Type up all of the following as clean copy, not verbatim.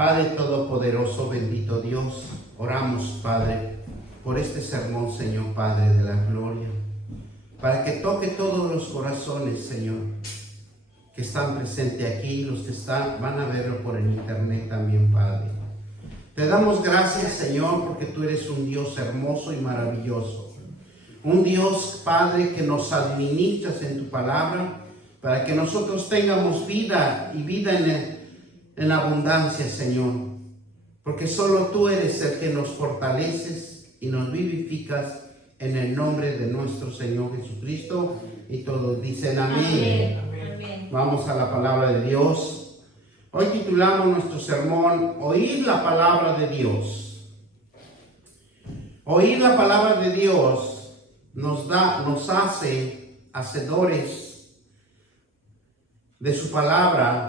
Padre Todopoderoso, bendito Dios, oramos, Padre, por este sermón, Señor, Padre de la gloria, para que toque todos los corazones, Señor, que están presentes aquí, los que van a verlo por el internet también, Padre. Te damos gracias, Señor, porque tú eres un Dios hermoso y maravilloso. Un Dios, Padre, que nos administras en tu palabra, para que nosotros tengamos vida y vida en abundancia, Señor. Porque solo tú eres el que nos fortaleces y nos vivificas en el nombre de nuestro Señor Jesucristo. Y todos dicen amén. Amén. Vamos a la palabra de Dios. Hoy titulamos nuestro sermón, Oír la palabra de Dios. Oír la palabra de Dios nos hace hacedores de su palabra,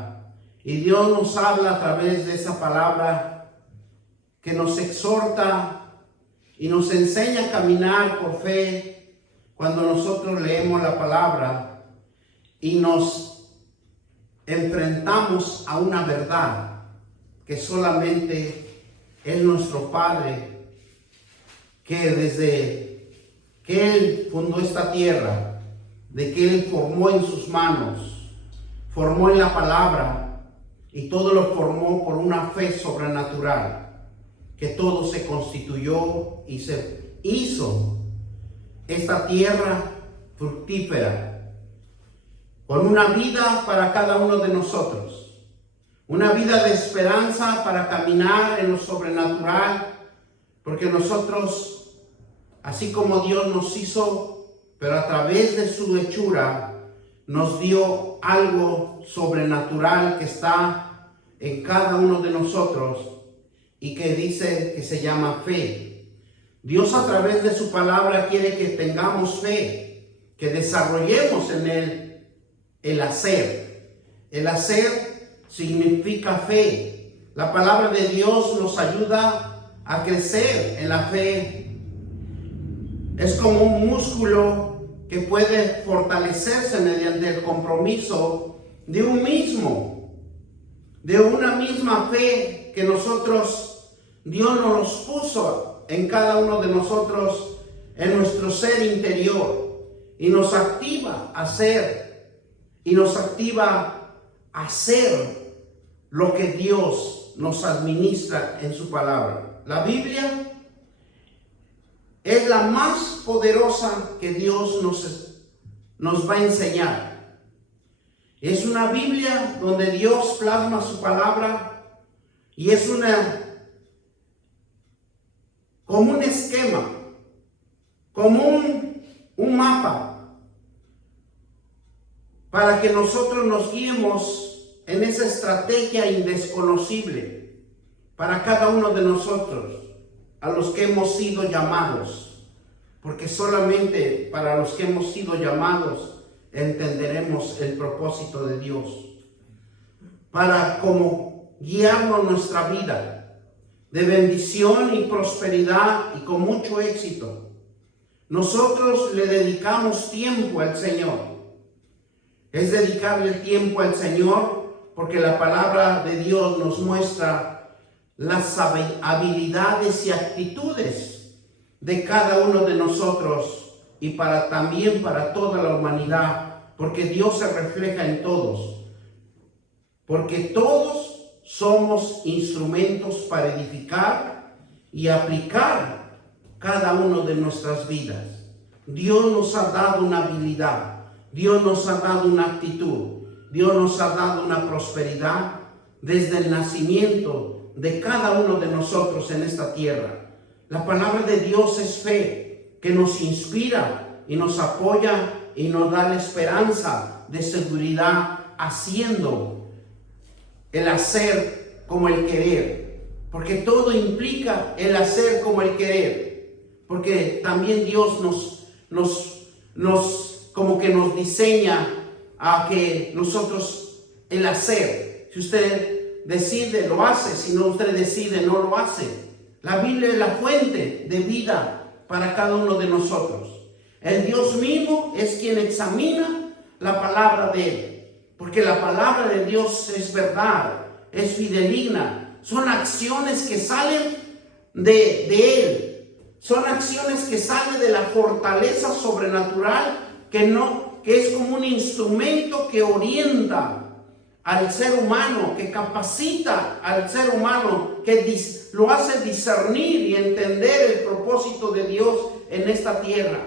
y Dios nos habla a través de esa palabra que nos exhorta y nos enseña a caminar por fe cuando nosotros leemos la palabra y nos enfrentamos a una verdad que solamente es nuestro Padre, que desde que Él fundó esta tierra, de que Él formó en sus manos, formó en la palabra, y todo lo formó por una fe sobrenatural, que todo se constituyó y se hizo esta tierra fructífera, con una vida para cada uno de nosotros, una vida de esperanza para caminar en lo sobrenatural, porque nosotros, así como Dios nos hizo, pero a través de su hechura, nos dio algo sobrenatural que está en cada uno de nosotros y que dice que se llama fe. Dios a través de su palabra quiere que tengamos fe, que desarrollemos en él el hacer. El hacer significa fe. La palabra de Dios nos ayuda a crecer en la fe. Es como un músculo que puede fortalecerse mediante el compromiso de un mismo, de una misma fe que Dios nos puso en cada uno de nosotros, en nuestro ser interior, y nos activa a hacer lo que Dios nos administra en su palabra. La Biblia es la más poderosa que Dios nos va a enseñar. Es una Biblia donde Dios plasma su palabra y es como un esquema, como un mapa, para que nosotros nos guiemos en esa estrategia indesconocible para cada uno de nosotros, a los que hemos sido llamados, porque solamente para los que hemos sido llamados entenderemos el propósito de Dios, para como guiarnos nuestra vida de bendición y prosperidad y con mucho éxito. Nosotros le dedicamos tiempo al Señor. Es dedicarle tiempo al Señor porque la palabra de Dios nos muestra las habilidades y actitudes de cada uno de nosotros y también para toda la humanidad, porque Dios se refleja en todos, porque todos somos instrumentos para edificar y aplicar cada uno de nuestras vidas. Dios nos ha dado una habilidad, Dios nos ha dado una actitud, Dios nos ha dado una prosperidad desde el nacimiento de cada uno de nosotros en esta tierra. La palabra de Dios es fe que nos inspira y nos apoya y nos da la esperanza de seguridad, haciendo el hacer como el querer, porque todo implica el hacer como el querer, porque también Dios nos como que nos diseña a que nosotros el hacer, si usted decide, lo hace. Si no, usted decide, no lo hace. La Biblia es la fuente de vida para cada uno de nosotros. El Dios mismo es quien examina la palabra de Él, porque la palabra de Dios es verdad, es fidedigna, son acciones que salen de Él. Son acciones que salen de la fortaleza sobrenatural que es como un instrumento que orienta al ser humano, que capacita al ser humano, que lo hace discernir y entender el propósito de Dios en esta tierra.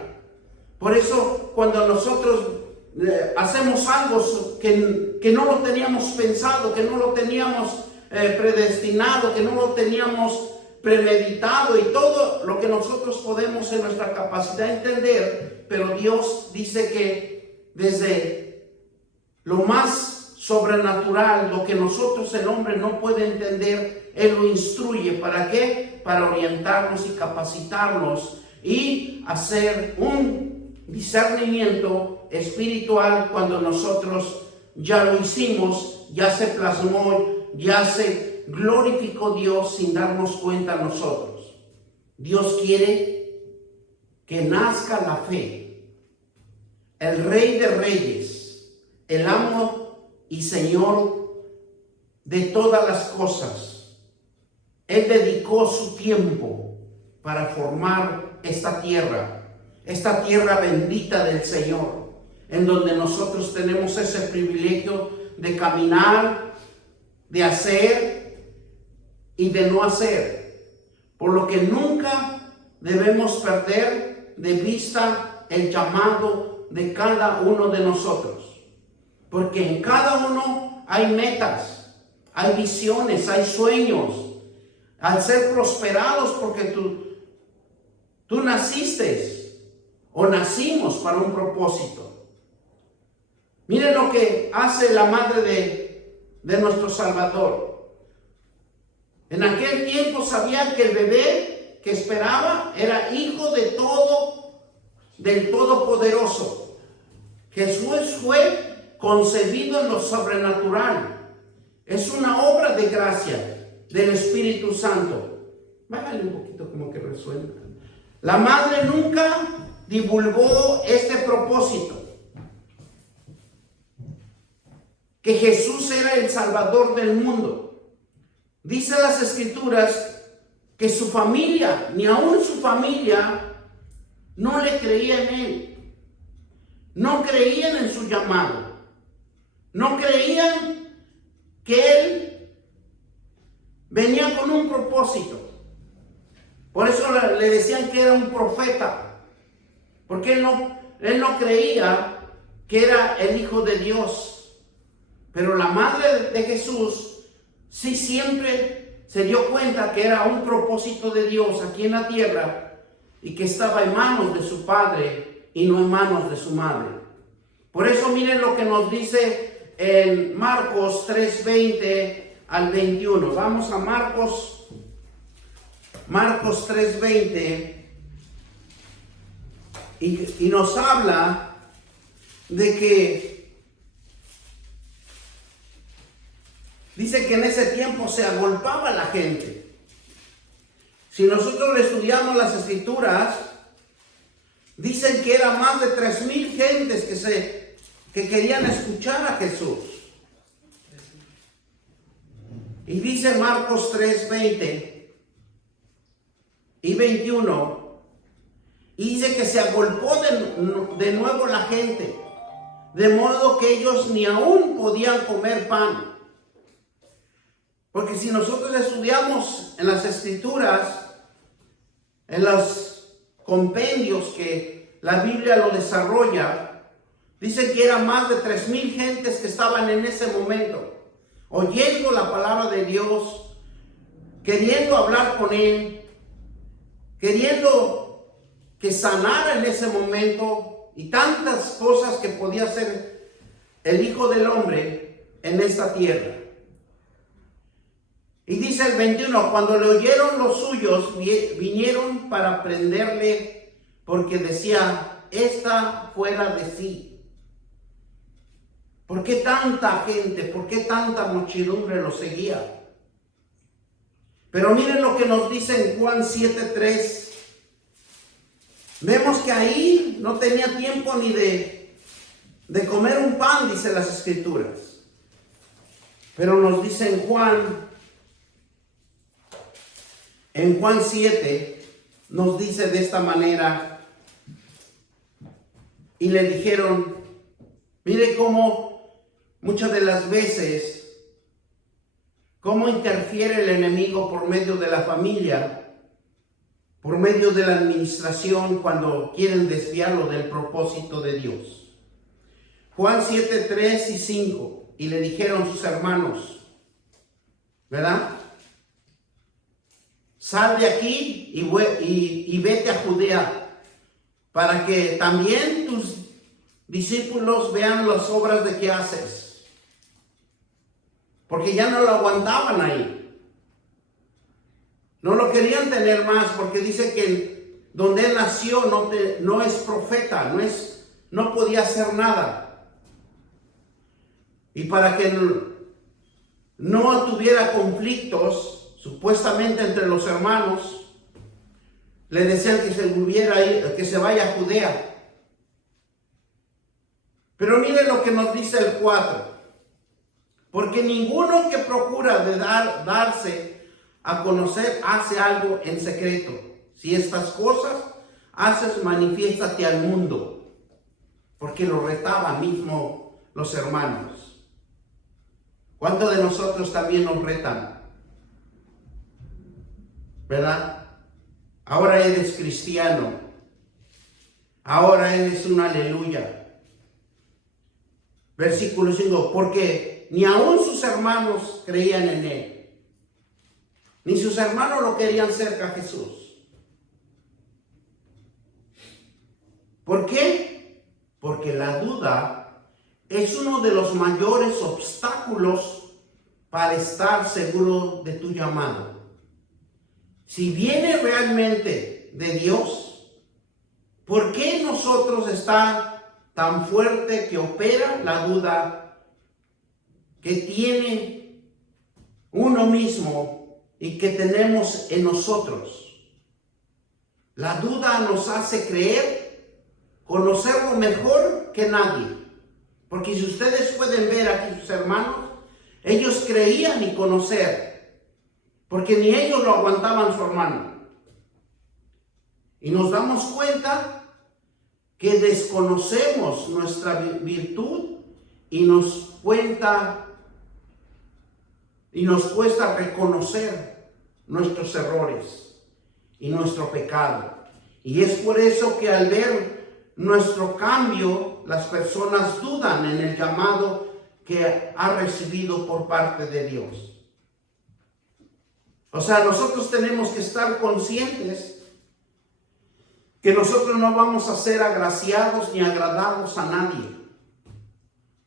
Por eso cuando nosotros hacemos algo que no lo teníamos pensado, que no lo teníamos predestinado, que no lo teníamos premeditado, y todo lo que nosotros podemos en nuestra capacidad entender, pero Dios dice que desde lo más sobrenatural, lo que nosotros el hombre no puede entender, Él lo instruye. ¿Para qué? Para orientarnos y capacitarnos y hacer un discernimiento espiritual cuando nosotros ya lo hicimos, ya se plasmó, ya se glorificó Dios sin darnos cuenta nosotros. Dios quiere que nazca la fe. El Rey de Reyes, el amo y Señor de todas las cosas, Él dedicó su tiempo para formar esta tierra bendita del Señor, en donde nosotros tenemos ese privilegio de caminar, de hacer y de no hacer, por lo que nunca debemos perder de vista el llamado de cada uno de nosotros, porque en cada uno hay metas, hay visiones, hay sueños, al ser prosperados, porque tú naciste o nacimos para un propósito. Miren lo que hace la madre de nuestro Salvador. En aquel tiempo sabían que el bebé que esperaba era hijo del Todopoderoso. Jesús fue concebido en lo sobrenatural. Es una obra de gracia del Espíritu Santo. Bájale un poquito como que resuena. La madre nunca divulgó este propósito, que Jesús era el Salvador del mundo. Dice las Escrituras que su familia, ni aún su familia, no le creía en Él. No creían en su llamado. No creían que Él venía con un propósito. Por eso le decían que era un profeta. Porque él no creía que era el Hijo de Dios. Pero la madre de Jesús sí siempre se dio cuenta que era un propósito de Dios aquí en la tierra y que estaba en manos de su padre y no en manos de su madre. Por eso miren lo que nos dice en Marcos 3:20 al 21. Vamos a Marcos 3:20 y nos habla de que dice que en ese tiempo se agolpaba la gente. Si nosotros estudiamos las Escrituras, dicen que eran más de 3,000 gentes que querían escuchar a Jesús. Y dice Marcos 3:20 y 21, y dice que se agolpó de nuevo la gente, de modo que ellos ni aún podían comer pan. Porque si nosotros estudiamos en las Escrituras, en los compendios que la Biblia lo desarrolla, dice que eran más de 3,000 gentes que estaban en ese momento, oyendo la palabra de Dios, queriendo hablar con Él, queriendo que sanara en ese momento, y tantas cosas que podía hacer el Hijo del Hombre en esta tierra. Y dice el 21, cuando le oyeron los suyos, vinieron para prenderle, porque decía, está fuera de sí. ¿Por qué tanta gente, por qué tanta muchedumbre lo seguía? Pero miren lo que nos dice en Juan 7:3. Vemos que ahí no tenía tiempo ni de comer un pan, dice las Escrituras. Pero nos dice en Juan En Juan 7 nos dice de esta manera, y le dijeron, mire cómo muchas de las veces, cómo interfiere el enemigo por medio de la familia, por medio de la administración cuando quieren desviarlo del propósito de Dios. Juan 7, 3 y 5, y le dijeron sus hermanos, ¿verdad? Sal de aquí y vete a Judea, para que también tus discípulos vean las obras de que haces. Porque ya no lo aguantaban ahí. No lo querían tener más, porque dice que donde él nació no es profeta, no podía hacer nada. Y para que no tuviera conflictos, supuestamente entre los hermanos, le decían que se vaya a Judea. Pero mire lo que nos dice el 4. Porque ninguno que procura de darse a conocer hace algo en secreto. Si estas cosas haces, manifiéstate al mundo. Porque lo retaba mismo los hermanos. ¿Cuántos de nosotros también nos retan? ¿Verdad? Ahora eres cristiano. Ahora eres un aleluya. Versículo 5. Porque ni aun sus hermanos creían en él. Ni sus hermanos lo querían cerca a Jesús. ¿Por qué? Porque la duda es uno de los mayores obstáculos para estar seguro de tu llamado. Si viene realmente de Dios, ¿por qué en nosotros está tan fuerte que opera la duda que tiene uno mismo y que tenemos en nosotros? La duda nos hace creer, conocerlo mejor que nadie. Porque si ustedes pueden ver aquí sus hermanos, ellos creían y conocer, porque ni ellos lo aguantaban su hermano. Y nos damos cuenta que desconocemos nuestra virtud y nos cuesta reconocer nuestros errores y nuestro pecado. Y es por eso que al ver nuestro cambio, las personas dudan en el llamado que ha recibido por parte de Dios. O sea, nosotros tenemos que estar conscientes que nosotros no vamos a ser agraciados ni agradados a nadie.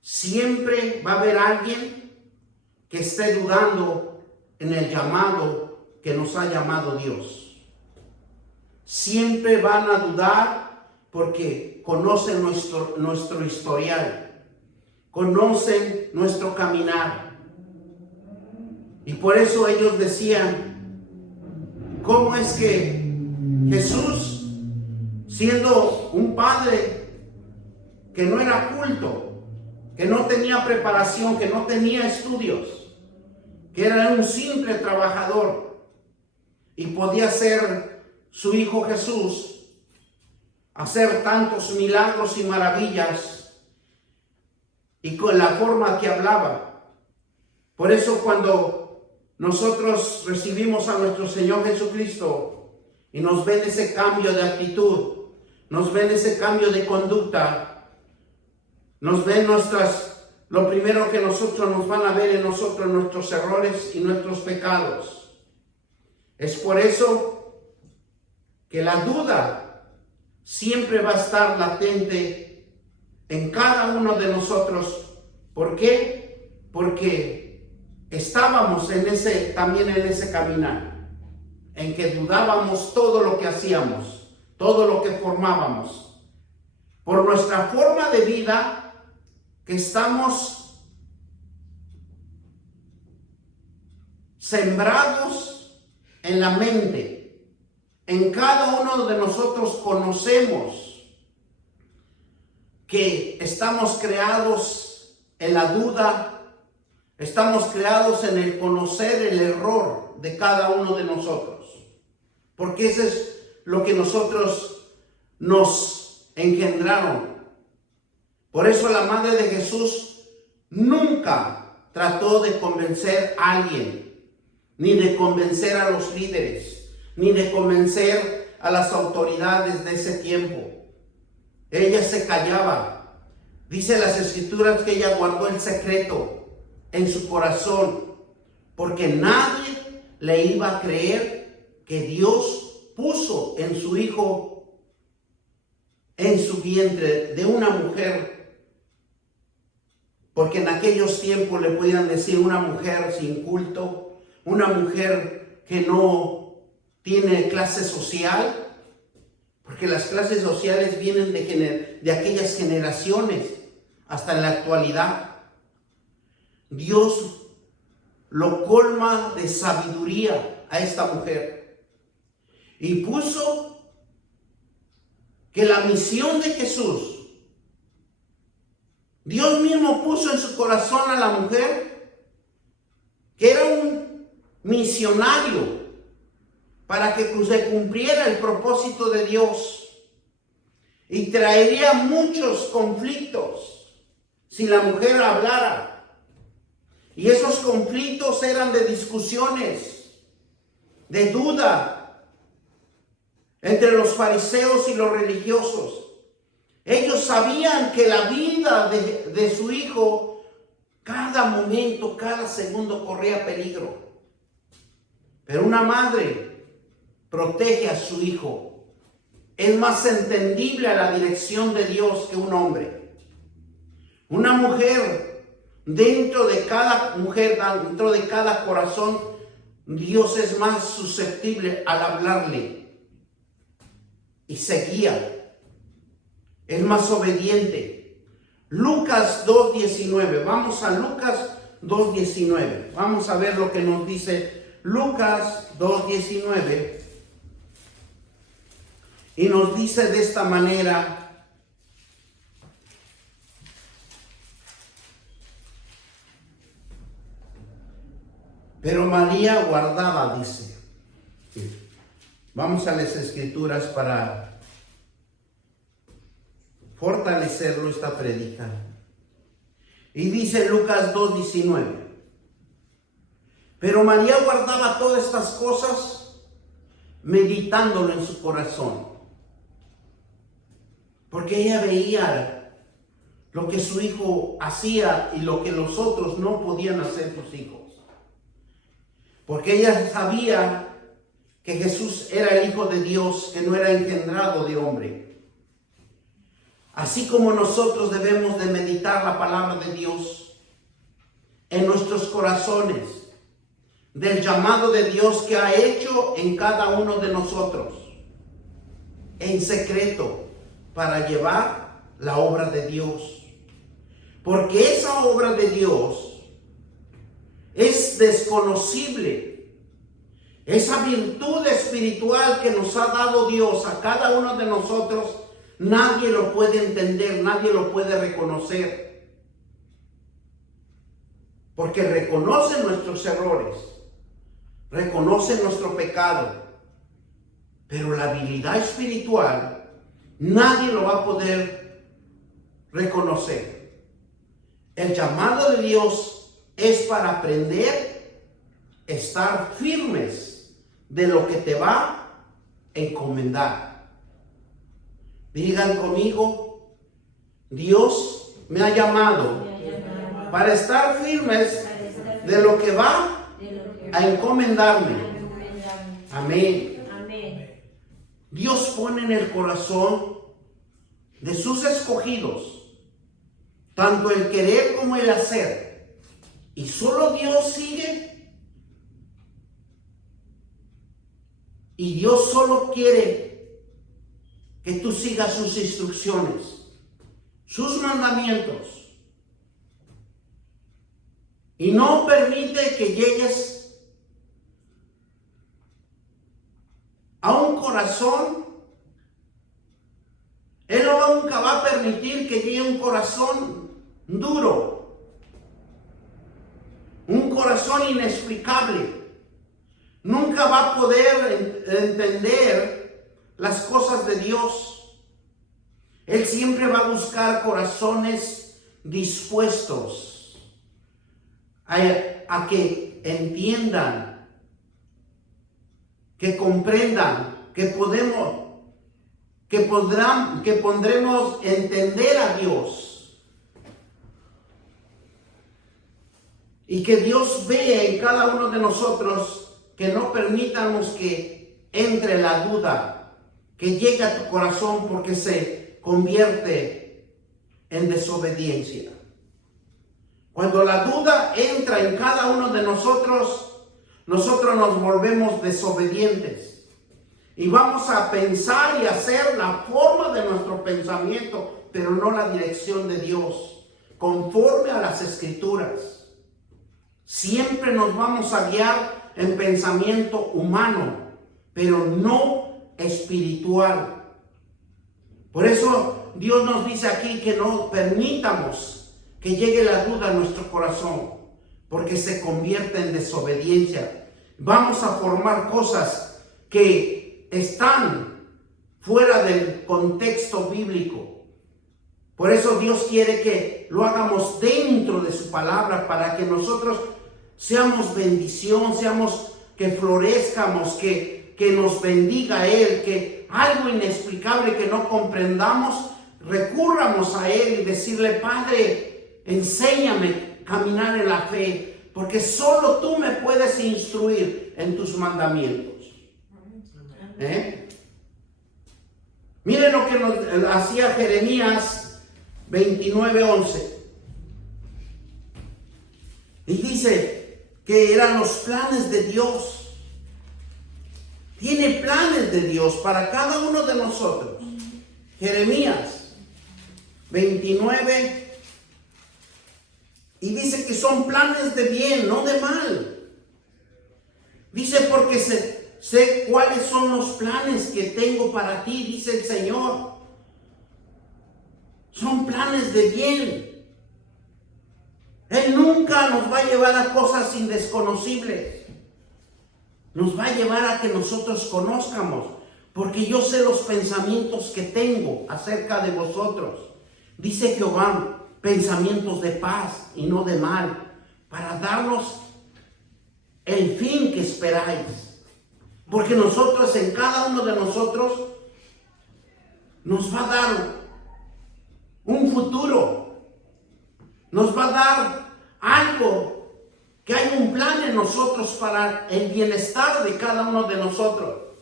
Siempre va a haber alguien que esté dudando en el llamado que nos ha llamado Dios. Siempre van a dudar porque conocen nuestro historial, conocen nuestro caminar. Y por eso ellos decían, ¿cómo es que Jesús, siendo un padre que no era culto, que no tenía preparación, que no tenía estudios, que era un simple trabajador y podía ser su hijo Jesús, hacer tantos milagros y maravillas y con la forma que hablaba? Por eso cuando nosotros recibimos a nuestro Señor Jesucristo y nos ven ese cambio de actitud, nos ven ese cambio de conducta, nos ven lo primero que nosotros nos van a ver en nosotros, nuestros errores y nuestros pecados. Es por eso que la duda siempre va a estar latente en cada uno de nosotros. ¿Por qué? Porque estábamos también en ese caminar, en que dudábamos todo lo que hacíamos, todo lo que formábamos. Por nuestra forma de vida, que estamos sembrados en la mente. En cada uno de nosotros conocemos que estamos creados en la duda, estamos creados en el conocer el error de cada uno de nosotros. porque eso es lo que nosotros nos engendraron. Por eso la madre de Jesús nunca trató de convencer a alguien, ni de convencer a los líderes, ni de convencer a las autoridades de ese tiempo. Ella se callaba. Dice las Escrituras que ella guardó el secreto en su corazón, porque nadie le iba a creer que Dios puso en su hijo, en su vientre de una mujer. Porque en aquellos tiempos le podían decir una mujer sin culto, una mujer que no tiene clase social, porque las clases sociales vienen de aquellas generaciones hasta en la actualidad. Dios lo colma de sabiduría a esta mujer y puso que la misión de Jesús, Dios mismo puso en su corazón a la mujer que era un misionario para que se cumpliera el propósito de Dios, y traería muchos conflictos si la mujer hablara. Y esos conflictos eran de discusiones, de duda entre los fariseos y los religiosos. Ellos sabían que la vida de su hijo, cada momento, cada segundo corría peligro. Pero una madre protege a su hijo. Es más entendible a la dirección de Dios que un hombre. Una mujer, dentro de cada corazón, Dios es más susceptible al hablarle y se guía. Es más obediente. Lucas 2:19. Vamos a Lucas 2:19. Vamos a ver lo que nos dice Lucas 2:19. Y nos dice de esta manera: pero María guardaba, dice. Vamos a las Escrituras para fortalecerlo esta prédica. Y dice Lucas 2:19: pero María guardaba todas estas cosas, meditándolo en su corazón. Porque ella veía lo que su hijo hacía y lo que los otros no podían hacer sus hijos. Porque ella sabía que Jesús era el Hijo de Dios, que no era engendrado de hombre. Así como nosotros debemos de meditar la palabra de Dios en nuestros corazones, del llamado de Dios que ha hecho en cada uno de nosotros, en secreto, para llevar la obra de Dios. Porque esa obra de Dios es desconocible. Esa virtud espiritual que nos ha dado Dios a cada uno de nosotros, nadie lo puede entender, nadie lo puede reconocer. Porque reconoce nuestros errores, reconoce nuestro pecado, pero la habilidad espiritual nadie lo va a poder reconocer. El llamado de Dios es para aprender a estar firmes de lo que te va a encomendar. Digan conmigo: Dios me ha llamado para estar firmes de lo que va a encomendarme. Amén. Dios pone en el corazón de sus escogidos tanto el querer como el hacer, y solo Dios sigue, y Dios solo quiere que tú sigas sus instrucciones, sus mandamientos, y no permite que llegues a un corazón. Él nunca va a permitir que llegue un corazón duro, un corazón inexplicable. Nunca nunca va a poder entender las cosas de Dios. Él siempre va a buscar corazones dispuestos a que entiendan, que comprendan, que pondremos entender a Dios. Y que Dios vea en cada uno de nosotros, que no permitamos que entre la duda, que llegue a tu corazón porque se convierte en desobediencia. Cuando la duda entra en cada uno de nosotros, nosotros nos volvemos desobedientes. Y vamos a pensar y hacer la forma de nuestro pensamiento, pero no la dirección de Dios, conforme a las Escrituras. Siempre nos vamos a guiar en pensamiento humano, pero no espiritual. Por eso Dios nos dice aquí que no permitamos que llegue la duda a nuestro corazón, porque se convierte en desobediencia. Vamos a formar cosas que están fuera del contexto bíblico. Por eso Dios quiere que lo hagamos dentro de su palabra, para que nosotros seamos bendición, que florezcamos, que nos bendiga Él, que algo inexplicable que no comprendamos, recurramos a Él y decirle: Padre, enséñame a caminar en la fe, porque solo tú me puedes instruir en tus mandamientos. Miren lo que nos hacía Jeremías 29:11. Y dice que eran los planes de Dios. Tiene planes de Dios para cada uno de nosotros. Jeremías 29. Y dice que son planes de bien, no de mal. Dice: porque sé cuáles son los planes que tengo para ti, dice el Señor. Son planes de bien. Él nunca nos va a llevar a cosas indesconocibles. Nos va a llevar a que nosotros conozcamos, porque yo sé los pensamientos que tengo acerca de vosotros. Dice Jehová: pensamientos de paz y no de mal, para darnos el fin que esperáis. Porque nosotros, en cada uno de nosotros, nos va a dar un futuro. Nos va a dar algo, que hay un plan en nosotros para el bienestar de cada uno de nosotros.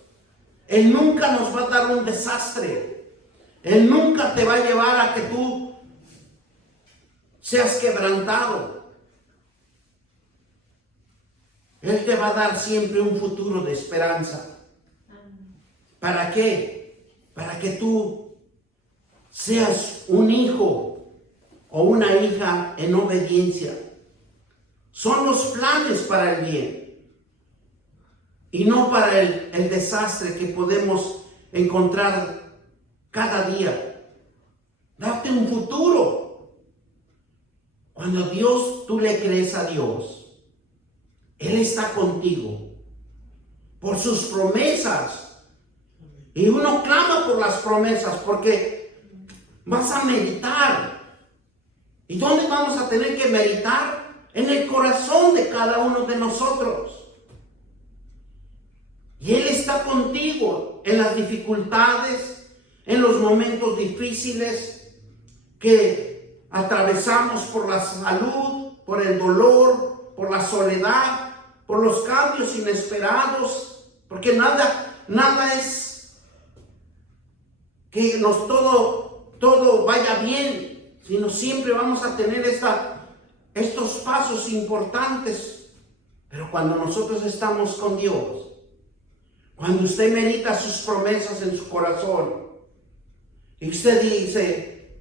Él nunca nos va a dar un desastre. Él nunca te va a llevar a que tú seas quebrantado. Él te va a dar siempre un futuro de esperanza. ¿Para qué? Para que tú seas un hijo o una hija en obediencia. Son los planes para el bien y no para el desastre que podemos encontrar cada día. Date un futuro. Cuando tú le crees a Dios, Él está contigo por sus promesas. Y uno clama por las promesas, porque vas a meditar. ¿Y dónde vamos a tener que meditar? En el corazón de cada uno de nosotros. Y Él está contigo en las dificultades, en los momentos difíciles que atravesamos, por la salud, por el dolor, por la soledad, por los cambios inesperados, porque nada es que todo vaya bien, sino siempre vamos a tener estos pasos importantes. Pero cuando nosotros estamos con Dios, cuando usted medita sus promesas en su corazón, y usted dice: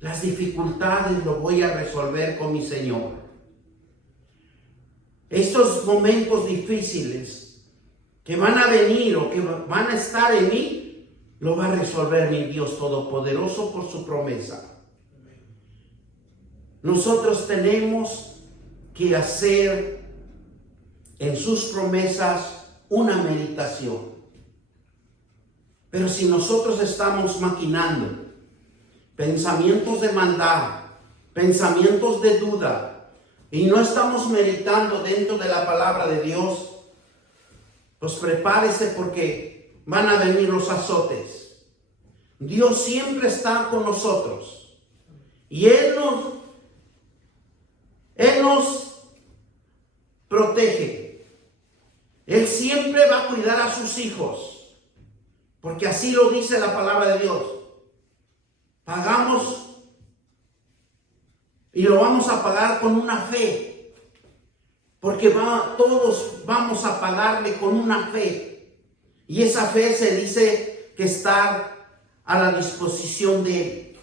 las dificultades lo voy a resolver con mi Señor. Estos momentos difíciles que van a venir o que van a estar en mí, lo va a resolver mi Dios Todopoderoso por su promesa. Nosotros tenemos que hacer en sus promesas una meditación. Pero si nosotros estamos maquinando pensamientos de maldad, pensamientos de duda, y no estamos meditando dentro de la palabra de Dios, pues prepárese porque van a venir los azotes. Dios siempre está con nosotros y Él nos protege. Él siempre va a cuidar a sus hijos, porque así lo dice la palabra de Dios. Pagamos y lo vamos a pagar con una fe, porque todos vamos a pagarle con una fe, y esa fe se dice que está a la disposición de Él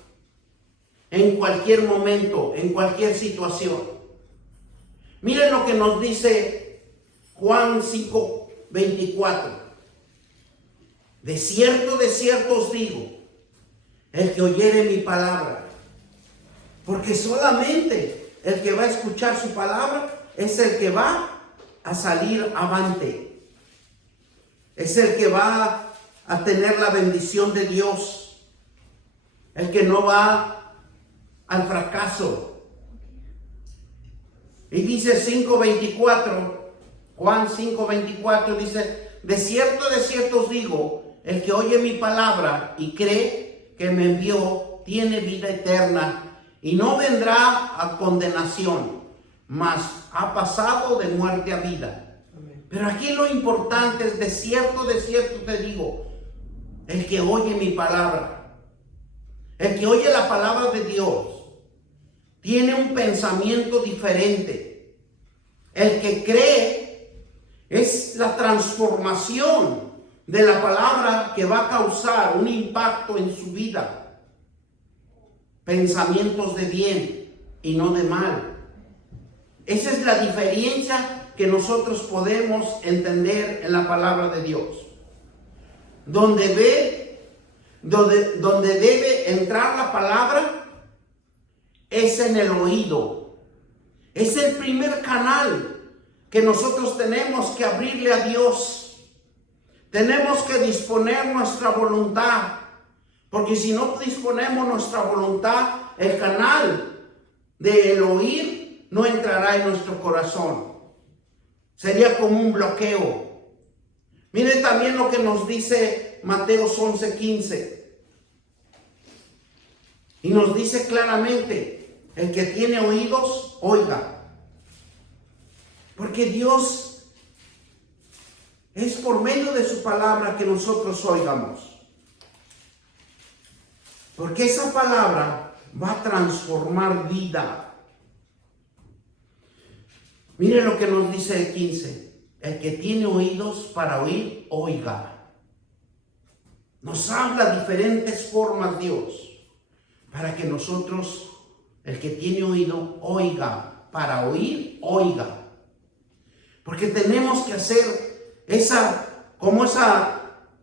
en cualquier momento, en cualquier situación. Miren lo que nos dice Juan 5:24. De cierto os digo, el que oyere mi palabra, porque solamente el que va a escuchar su palabra es el que va a salir avante, es el que va a tener la bendición de Dios, el que no va al fracaso. Y dice 5:24, Juan 5:24 dice, de cierto os digo, el que oye mi palabra y cree que me envió, tiene vida eterna y no vendrá a condenación, mas ha pasado de muerte a vida. Amén. Pero aquí lo importante es, de cierto te digo, el que oye mi palabra, el que oye la palabra de Dios, tiene un pensamiento diferente. El que cree es la transformación de la palabra que va a causar un impacto en su vida. Pensamientos de bien y no de mal. Esa es la diferencia que nosotros podemos entender en la palabra de Dios. Donde debe entrar la palabra es en el oído. Es el primer canal que nosotros tenemos que abrirle a Dios. Tenemos que disponer nuestra voluntad, porque si no disponemos nuestra voluntad, el canal del oír no entrará en nuestro corazón. Sería como un bloqueo. Miren también lo que nos dice Mateo 11:15. Y nos dice claramente, el que tiene oídos, oiga. Porque Dios es por medio de su palabra que nosotros oigamos. Porque esa palabra va a transformar vida. Mire lo que nos dice el 15. El que tiene oídos para oír, oiga. Nos habla diferentes formas Dios, para que nosotros, el que tiene oído, oiga. Para oír, oiga. Porque tenemos que hacer esa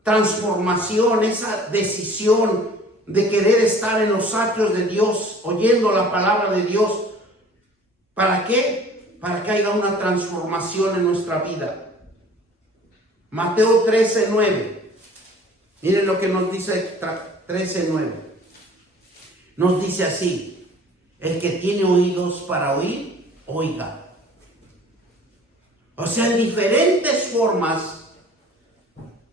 transformación, esa decisión de querer estar en los atrios de Dios, oyendo la palabra de Dios. ¿Para qué? Para que haya una transformación en nuestra vida. Mateo 13:9. Miren lo que nos dice 13:9. Nos dice así: el que tiene oídos para oír, oiga. O sea, en diferentes formas,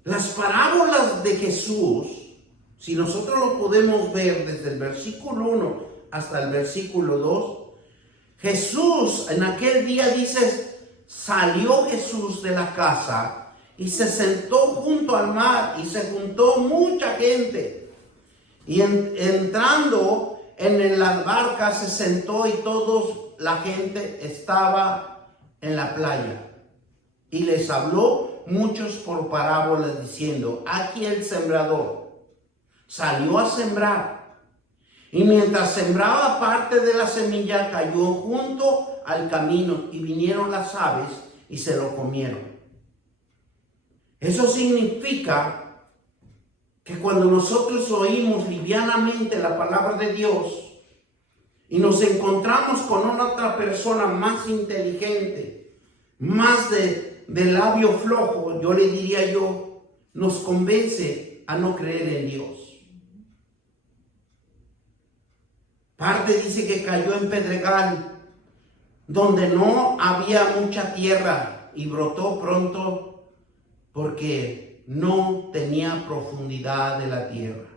las parábolas de Jesús, si nosotros lo podemos ver desde el versículo 1 hasta el versículo 2, Jesús en aquel día dice, salió Jesús de la casa y se sentó junto al mar y se juntó mucha gente. Y entrando en las barcas se sentó y la gente estaba en la playa. Y les habló muchos por parábolas diciendo, aquí el sembrador salió a sembrar. Y mientras sembraba, parte de la semilla cayó junto al camino y vinieron las aves y se lo comieron. Eso significa que cuando nosotros oímos livianamente la palabra de Dios y nos encontramos con una otra persona más inteligente, más de de labio flojo, yo le diría nos convence a no creer en Dios. Parte dice que cayó en pedregal, donde no había mucha tierra y brotó pronto porque no tenía profundidad de la tierra.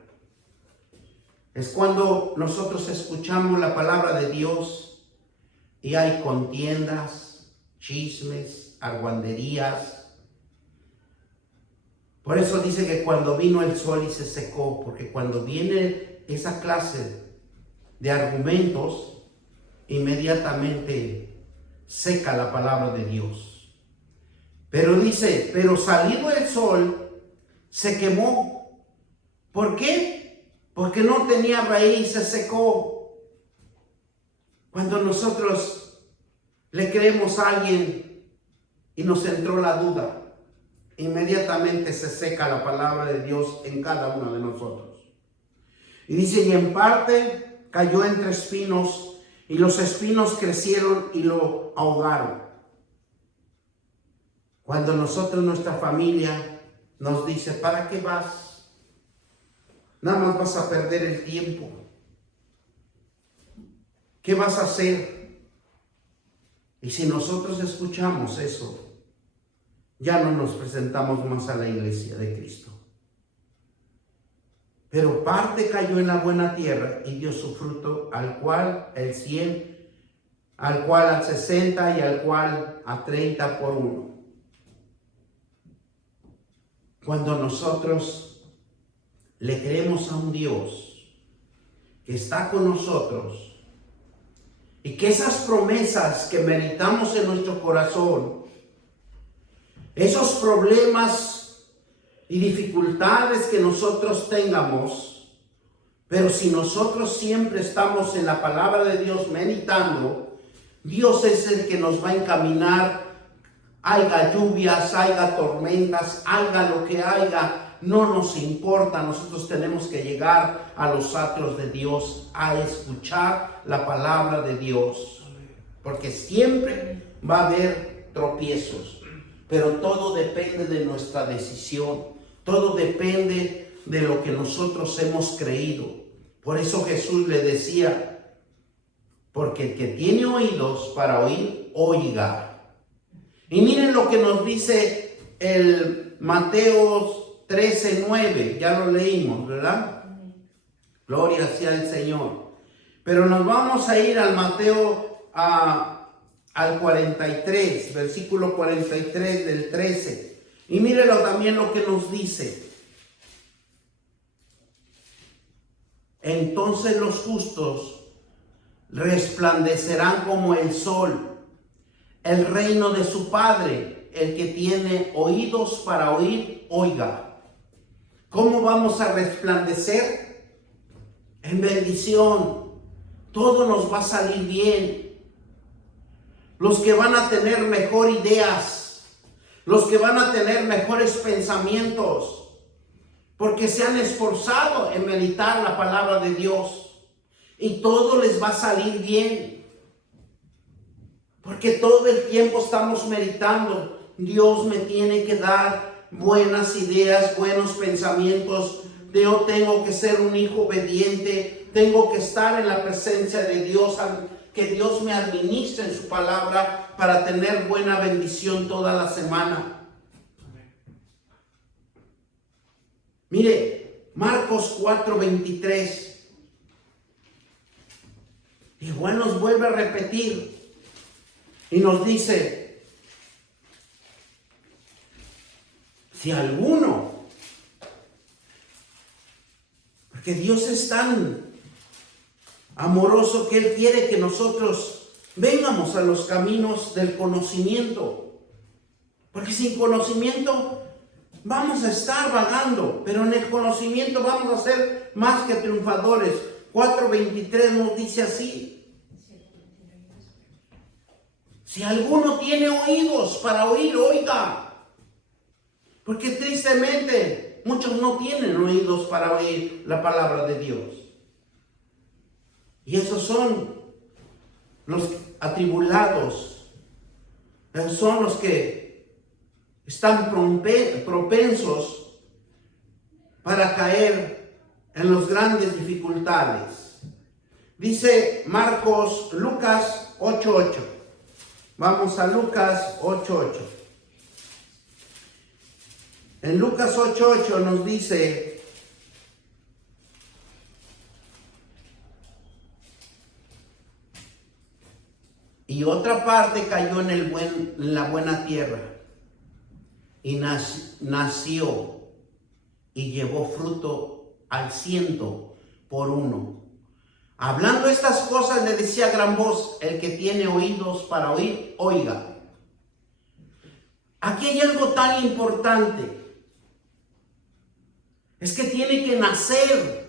Es cuando nosotros escuchamos la palabra de Dios y hay contiendas, chismes, argüenderías. Por eso dice que cuando vino el sol y se secó, porque cuando viene esa clase de argumentos, inmediatamente seca la palabra de Dios. Pero dice, pero salido el sol, se quemó. ¿Por qué? Porque no tenía raíz, se secó. Cuando nosotros le creemos a alguien y nos entró la duda, inmediatamente se seca la palabra de Dios en cada uno de nosotros. Y dice, y en parte cayó entre espinos, y los espinos crecieron y lo ahogaron. Cuando nosotros, nuestra familia, nos dice, ¿para qué vas? Nada más vas a perder el tiempo. ¿Qué vas a hacer? Y si nosotros escuchamos eso, ya no nos presentamos más a la iglesia de Cristo. Pero parte cayó en la buena tierra y dio su fruto, al cual el 100, al cual al 60 y al cual a 30 por uno. Cuando nosotros le creemos a un Dios que está con nosotros y que esas promesas que meditamos en nuestro corazón, esos problemas y dificultades que nosotros tengamos, pero si nosotros siempre estamos en la palabra de Dios meditando, Dios es el que nos va a encaminar. Haya lluvias, haya tormentas, haya lo que haya, no nos importa. Nosotros tenemos que llegar a los atrios de Dios a escuchar la palabra de Dios, porque siempre va a haber tropiezos, pero todo depende de nuestra decisión. Todo depende de lo que nosotros hemos creído. Por eso Jesús le decía, porque el que tiene oídos para oír, oiga. Y miren lo que nos dice el Mateo 13:9, ya lo leímos, ¿verdad? Gloria sea al Señor. Pero nos vamos a ir al Mateo al 43, versículo 43 del 13. Y mírenlo también lo que nos dice. Entonces los justos resplandecerán como el sol, el reino de su Padre. El que tiene oídos para oír, oiga. ¿Cómo vamos a resplandecer? En bendición. Todo nos va a salir bien. Los que van a tener mejor ideas, los que van a tener mejores pensamientos, porque se han esforzado en meditar la palabra de Dios, y todo les va a salir bien, porque todo el tiempo estamos meditando. Dios me tiene que dar buenas ideas, buenos pensamientos. Yo tengo que ser un hijo obediente, tengo que estar en la presencia de Dios, que Dios me administre en su palabra para tener buena bendición toda la semana. Mire, Marcos 4:23. Igual nos vuelve a repetir y nos dice, si alguno, porque Dios es tan amoroso que Él quiere que nosotros vengamos a los caminos del conocimiento, porque sin conocimiento vamos a estar vagando, pero en el conocimiento vamos a ser más que triunfadores. 4:23 nos dice así: si alguno tiene oídos para oír, oiga. Porque tristemente muchos no tienen oídos para oír la palabra de Dios. Y esos son los atribulados, son los que están propensos para caer en las grandes dificultades. Dice Lucas 8:8. Vamos a Lucas 8:8. En Lucas 8:8 nos dice: y otra parte cayó en la buena tierra, y nació, y llevó fruto al 100 por 1. Hablando estas cosas, le decía a gran voz: el que tiene oídos para oír, oiga. Aquí hay algo tan importante. Es que tiene que nacer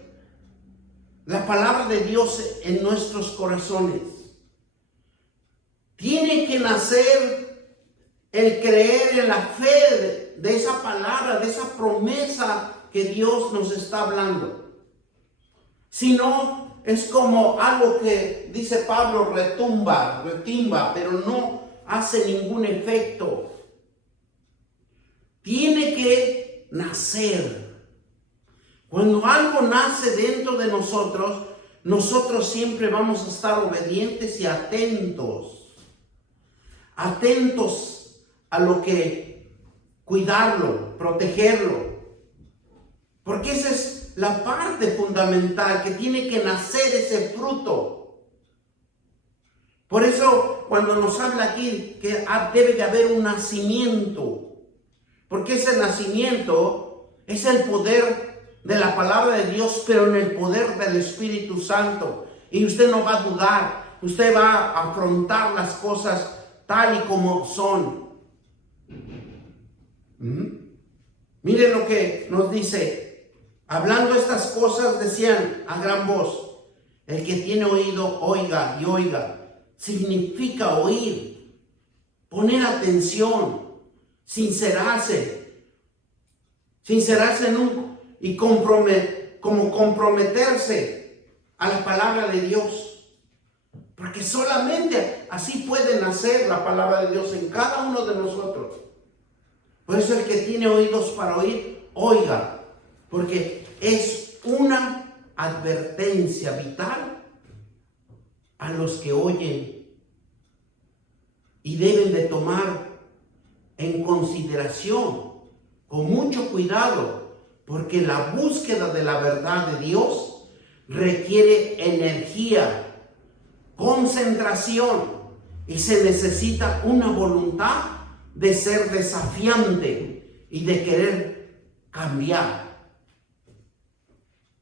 la palabra de Dios en nuestros corazones. Tiene que nacer el creer en la fe de esa palabra, de esa promesa que Dios nos está hablando. Si no, es como algo que, dice Pablo, retumba, pero no hace ningún efecto. Tiene que nacer. Cuando algo nace dentro de nosotros, nosotros siempre vamos a estar obedientes y atentos a lo que cuidarlo, protegerlo. Porque esa es la parte fundamental, que tiene que nacer ese fruto. Por eso cuando nos habla aquí que debe de haber un nacimiento, porque ese nacimiento es el poder de la palabra de Dios, pero en el poder del Espíritu Santo. Y usted no va a dudar, usted va a afrontar las cosas tal y como son. Miren lo que nos dice. Hablando estas cosas, decían a gran voz: el que tiene oído, oiga y oiga. Significa oír, poner atención, sincerarse y comprometerse a la palabra de Dios. Porque solamente así puede nacer la palabra de Dios en cada uno de nosotros. Por eso el que tiene oídos para oír, oiga. Porque es una advertencia vital a los que oyen. Y deben de tomar en consideración, con mucho cuidado, porque la búsqueda de la verdad de Dios requiere energía, concentración, y se necesita una voluntad de ser desafiante y de querer cambiar.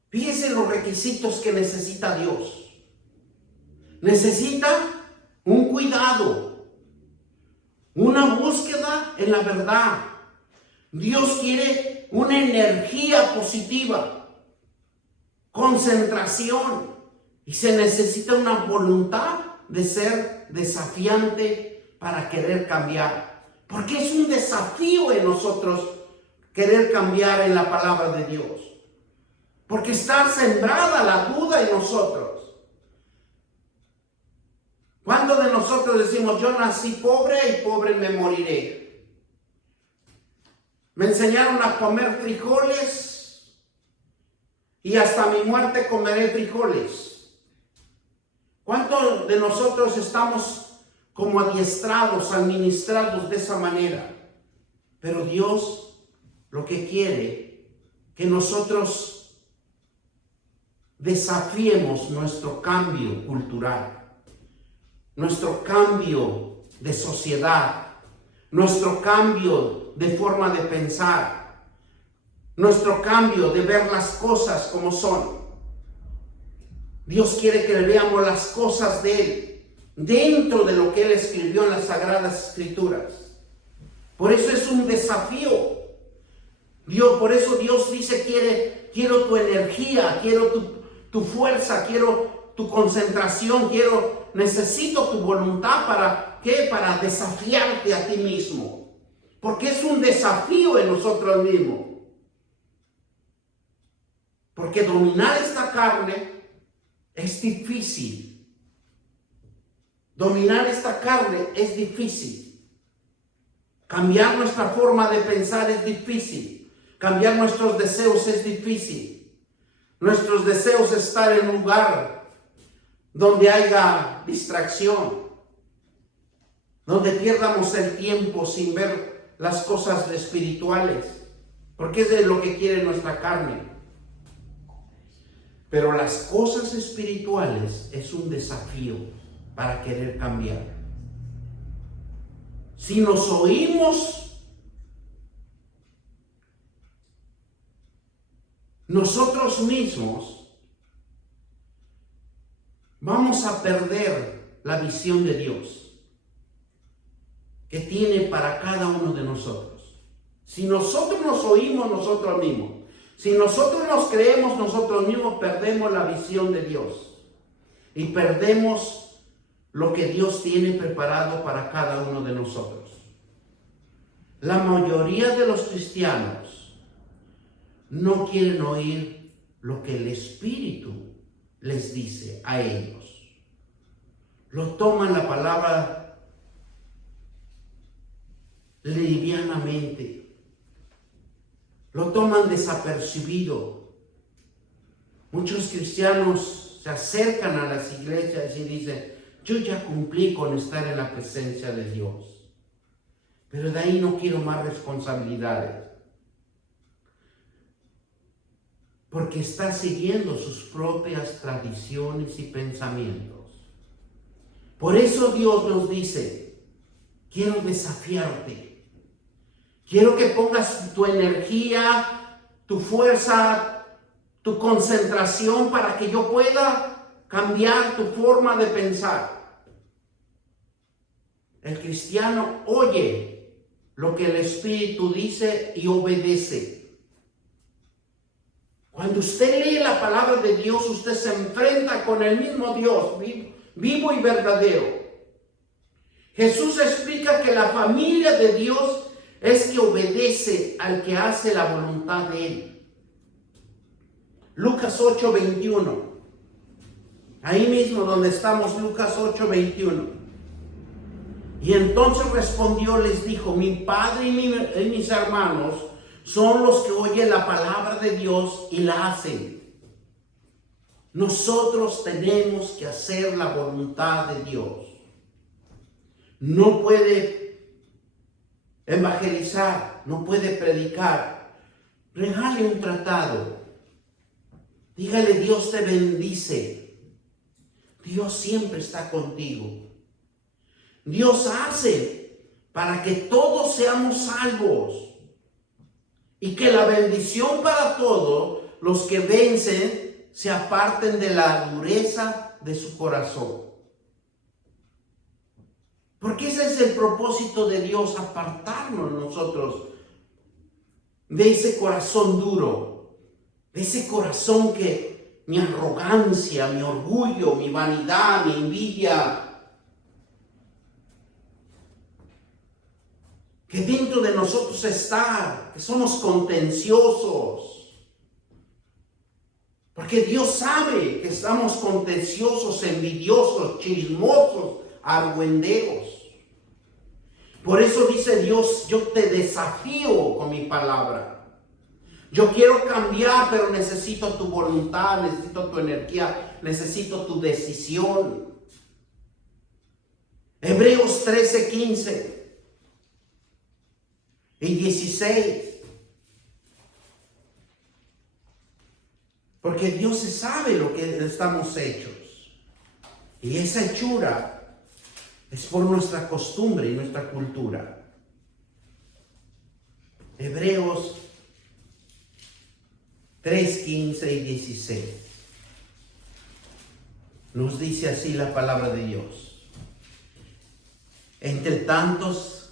Fíjense los requisitos que necesita Dios. Necesita un cuidado, una búsqueda en la verdad. Dios quiere una energía positiva, concentración, y se necesita una voluntad de ser desafiante para querer cambiar. Porque es un desafío en nosotros querer cambiar en la palabra de Dios. Porque está sembrada la duda en nosotros. ¿Cuántos de nosotros decimos: yo nací pobre y pobre me moriré? Me enseñaron a comer frijoles y hasta mi muerte comeré frijoles. ¿Cuántos de nosotros estamos como adiestrados, administrados de esa manera? Pero Dios lo que quiere, que nosotros desafiemos nuestro cambio cultural, nuestro cambio de sociedad, nuestro cambio de forma de pensar, nuestro cambio de ver las cosas como son. Dios quiere que veamos las cosas de Él dentro de lo que Él escribió en las Sagradas Escrituras. Por eso es un desafío. Por eso Dios dice: quiero tu energía, quiero tu fuerza, quiero tu concentración, necesito tu voluntad. ¿Para qué? Para desafiarte a ti mismo. Porque es un desafío en nosotros mismos. Porque dominar esta carne es difícil. Dominar esta carne es difícil. Cambiar nuestra forma de pensar es difícil. Cambiar nuestros deseos es difícil. Nuestros deseos es estar en un lugar donde haya distracción, donde pierdamos el tiempo sin ver las cosas espirituales, porque eso es lo que quiere nuestra carne. Pero las cosas espirituales es un desafío para querer cambiar. Si nos oímos nosotros mismos, vamos a perder la visión de Dios que tiene para cada uno de nosotros. Si nosotros nos oímos nosotros mismos, si nosotros nos creemos nosotros mismos, perdemos la visión de Dios y perdemos lo que Dios tiene preparado para cada uno de nosotros. La mayoría de los cristianos no quieren oír lo que el Espíritu les dice a ellos. Lo toman la palabra livianamente, lo toman desapercibido. Muchos cristianos se acercan a las iglesias y dicen: yo ya cumplí con estar en la presencia de Dios, pero de ahí no quiero más responsabilidades, porque está siguiendo sus propias tradiciones y pensamientos. Por eso Dios nos dice: quiero desafiarte. Quiero que pongas tu energía, tu fuerza, tu concentración para que yo pueda cambiar tu forma de pensar. El cristiano oye lo que el Espíritu dice y obedece. Cuando usted lee la palabra de Dios, usted se enfrenta con el mismo Dios, vivo y verdadero. Jesús explica que la familia de Dios es que obedece al que hace la voluntad de Él. Lucas 8:21. Ahí mismo donde estamos, Lucas 8:21. Y entonces respondió, les dijo: mi padre y mis hermanos son los que oyen la palabra de Dios y la hacen. Nosotros tenemos que hacer la voluntad de Dios. No puede evangelizar, no puede predicar. Regale un tratado. Dígale: Dios te bendice. Dios siempre está contigo. Dios hace para que todos seamos salvos y que la bendición para todos los que vencen se aparten de la dureza de su corazón. Porque ese es el propósito de Dios, apartarnos nosotros de ese corazón duro, de ese corazón que mi arrogancia, mi orgullo, mi vanidad, mi envidia, que dentro de nosotros está, que somos contenciosos. Porque Dios sabe que estamos contenciosos, envidiosos, chismosos, argüenderos. Por eso dice Dios: yo te desafío con mi palabra. Yo quiero cambiar, pero necesito tu voluntad, necesito tu energía, necesito tu decisión. Hebreos 13:15 y 16. Porque Dios sabe lo que estamos hechos. Y esa hechura es por nuestra costumbre y nuestra cultura. Hebreos 3:15 y 16. Nos dice así la palabra de Dios: entre tantos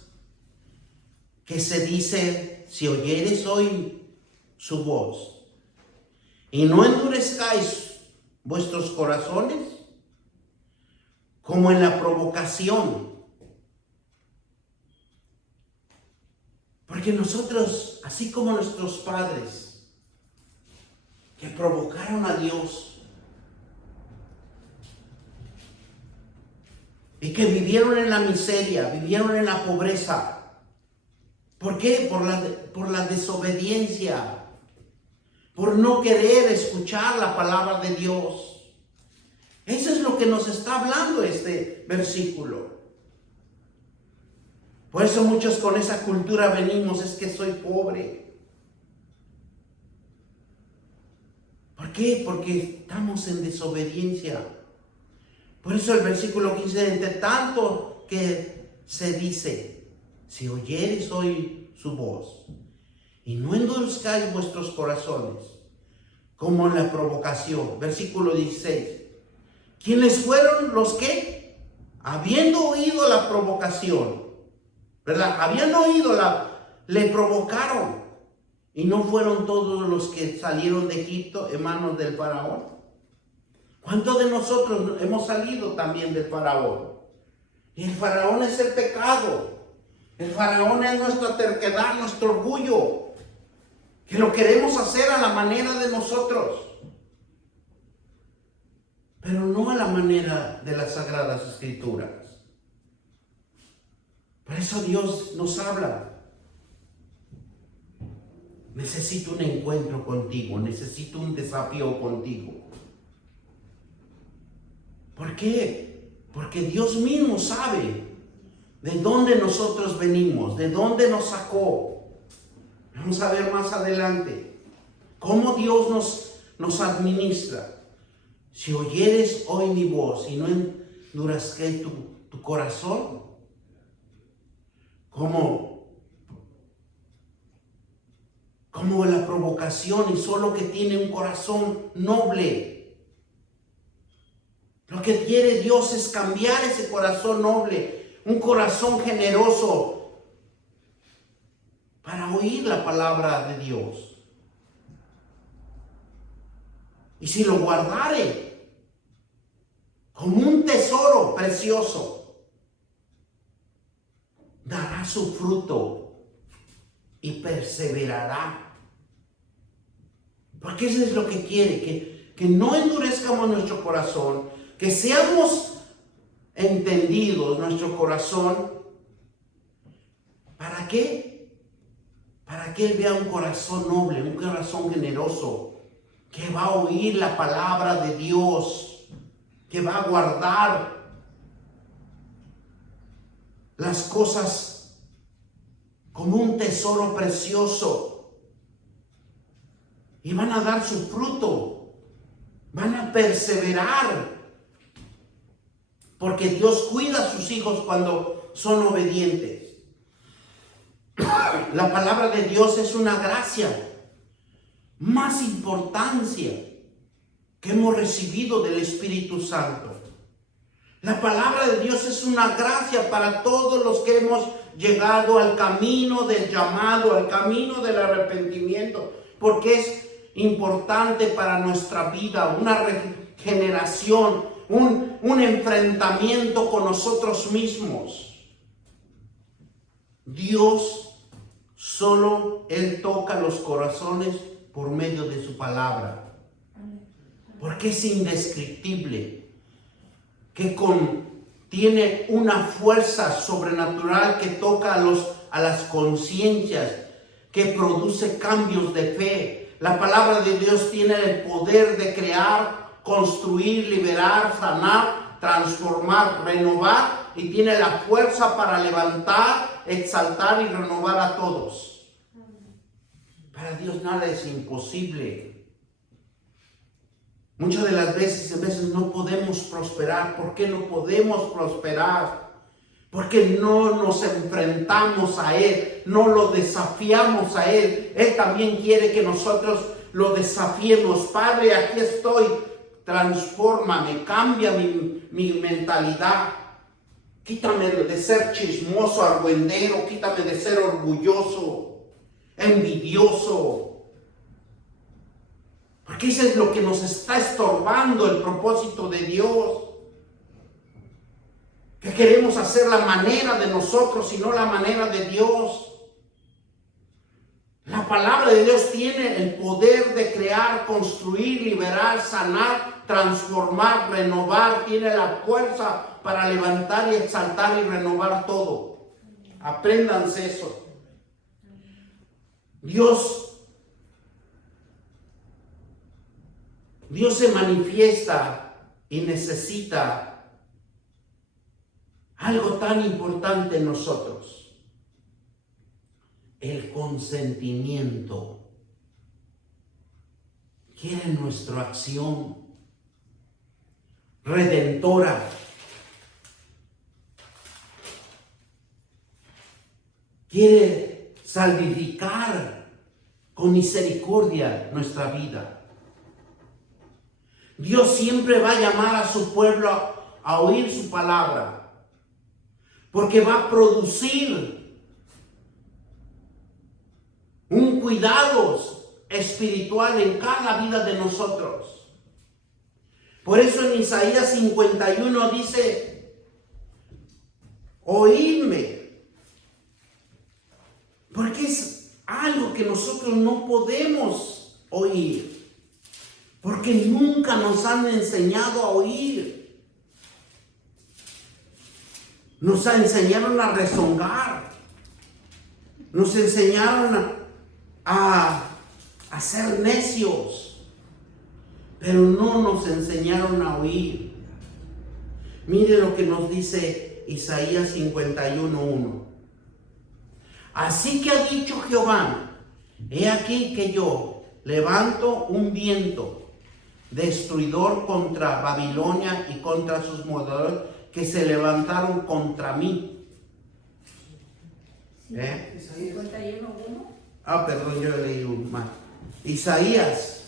que se dice: si oyeres hoy su voz, y no endurezcáis vuestros corazones, como en la provocación. Porque nosotros, así como nuestros padres, que provocaron a Dios y que vivieron en la miseria, vivieron en la pobreza, ¿Por qué? Por la desobediencia, por no querer escuchar la palabra de Dios. Eso es lo que nos está hablando este versículo. Por eso muchos con esa cultura venimos, es que soy pobre. ¿Por qué? Porque estamos en desobediencia. Por eso el versículo 15, entre tanto que se dice, si oyereis hoy su voz, y no endurezcáis vuestros corazones, como en la provocación. Versículo 16. ¿Quiénes fueron los que, habiendo oído la provocación, ¿verdad? Habían oído le provocaron. Y no fueron todos los que salieron de Egipto en manos del faraón. ¿Cuántos de nosotros hemos salido también del faraón? Y el faraón es el pecado. El faraón es nuestra terquedad, nuestro orgullo. Que lo queremos hacer a la manera de nosotros. Pero no a la manera de las Sagradas Escrituras. Por eso Dios nos habla. Necesito un encuentro contigo, necesito un desafío contigo. ¿Por qué? Porque Dios mismo sabe de dónde nosotros venimos, de dónde nos sacó. Vamos a ver más adelante cómo Dios nos administra. Si oyeres hoy mi voz y no endurezcáis tu corazón, como la provocación, y solo que tiene un corazón noble. Lo que quiere Dios es cambiar ese corazón noble, un corazón generoso, para oír la palabra de Dios. Y si lo guardare como un tesoro precioso, dará su fruto y perseverará. Porque eso es lo que quiere, que no endurezcamos nuestro corazón, que seamos entendidos nuestro corazón. ¿Para qué? Para que Él vea un corazón noble, un corazón generoso, que va a oír la palabra de Dios, que va a guardar las cosas como un tesoro precioso. Y van a dar su fruto, van a perseverar, porque Dios cuida a sus hijos cuando son obedientes. La palabra de Dios es una gracia, más importancia que hemos recibido del Espíritu Santo. La palabra de Dios es una gracia para todos los que hemos llegado al camino del llamado, al camino del arrepentimiento, porque es importante para nuestra vida, una regeneración, un enfrentamiento con nosotros mismos. Dios solo Él toca los corazones por medio de su palabra, porque es indescriptible, que tiene una fuerza sobrenatural que toca a las conciencias, que produce cambios de fe. La palabra de Dios tiene el poder de crear, construir, liberar, sanar, transformar, renovar, y tiene la fuerza para levantar, exaltar y renovar a todos. Para Dios nada es imposible. Muchas de las veces no podemos prosperar. ¿Por qué no podemos prosperar? Porque no nos enfrentamos a Él, no lo desafiamos a Él. Él también quiere que nosotros lo desafiemos. Padre, aquí estoy, transfórmame, cambia mi mentalidad. Quítame de ser chismoso, argüendero, quítame de ser orgulloso, envidioso. Porque eso es lo que nos está estorbando el propósito de Dios. Que queremos hacer la manera de nosotros y no la manera de Dios. La palabra de Dios tiene el poder de crear, construir, liberar, sanar, transformar, renovar. Tiene la fuerza para levantar y exaltar y renovar todo. Apréndanse eso. Dios se manifiesta y necesita algo tan importante en nosotros: el consentimiento. Quiere nuestra acción redentora. Quiere salvificar con misericordia nuestra vida. Dios siempre va a llamar a su pueblo a oír su palabra, porque va a producir un cuidado espiritual en cada vida de nosotros. Por eso en Isaías 51 dice: oídme. Porque es algo que nosotros no podemos oír, porque nunca nos han enseñado a oír. Nos enseñaron a rezongar, nos enseñaron a ser necios, pero no nos enseñaron a oír. Mire lo que nos dice Isaías 51:1. Así que ha dicho Jehová: he aquí que yo levanto un viento destruidor contra Babilonia y contra sus moradores que se levantaron contra mí. Isaías 51:1. Perdón, yo leí un mal. Isaías.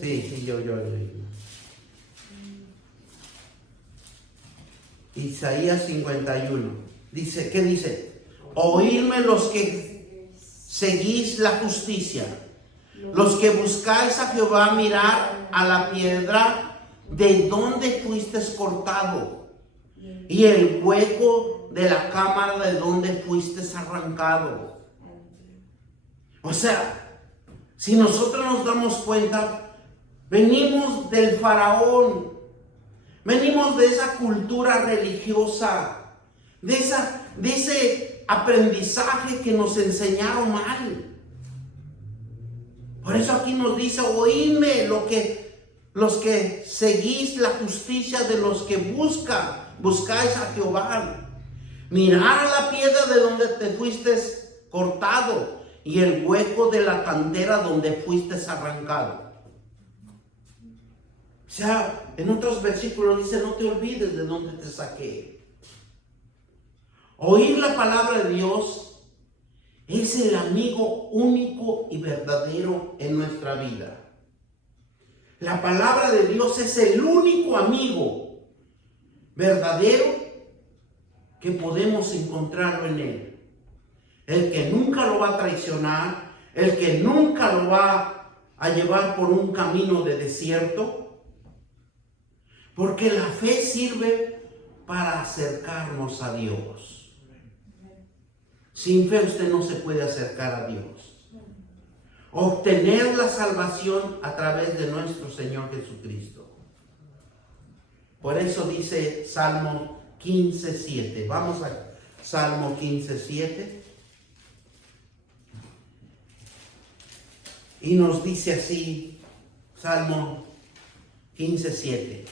Sí, yo leí. Isaías 51. Dice, ¿qué dice? Oídme los que seguís la justicia, los que buscáis a Jehová, mirar a la piedra de donde fuiste cortado, y el hueco de la cámara de donde fuiste arrancado. O sea, si nosotros nos damos cuenta, venimos del faraón, venimos de esa cultura religiosa, de ese aprendizaje que nos enseñaron mal. Por eso aquí nos dice: oídme los que seguís la justicia, de los que buscáis a Jehová. Mirar a la piedra de donde te fuiste cortado, y el hueco de la cantera donde fuiste arrancado. O sea, en otros versículos dice: no te olvides de donde te saqué. Oír la palabra de Dios es el amigo único y verdadero en nuestra vida. La palabra de Dios es el único amigo verdadero que podemos encontrarlo en Él. El que nunca lo va a traicionar, el que nunca lo va a llevar por un camino de desierto, porque la fe sirve para acercarnos a Dios. Sin fe usted no se puede acercar a Dios. Obtener la salvación a través de nuestro Señor Jesucristo. Por eso dice Salmo 15:7. Vamos a Salmo 15:7. Y nos dice así, Salmo 15:7.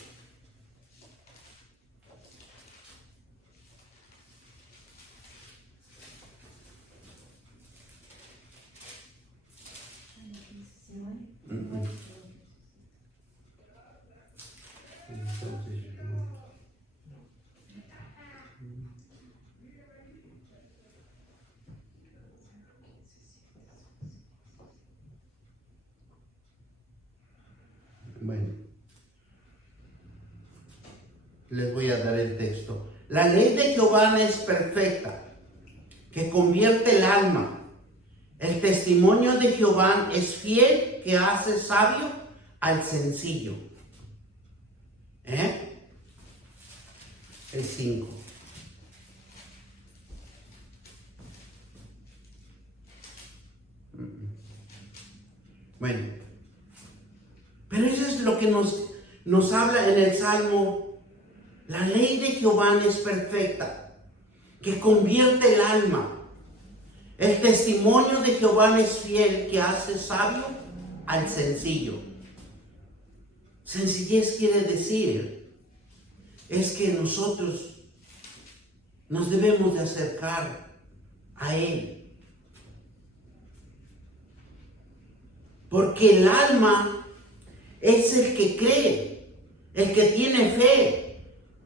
Bueno, les voy a dar el texto. La ley de Jehová es perfecta, que convierte el alma. El testimonio de Jehová es fiel, que hace sabio al sencillo. El 5. Bueno, pero eso es lo que nos habla en el Salmo. La ley de Jehová es perfecta, que convierte el alma. El testimonio de Jehová es fiel, que hace sabio al sencillo. Sencillez quiere decir, es que nosotros nos debemos de acercar a Él. Porque el alma es el que cree, el que tiene fe.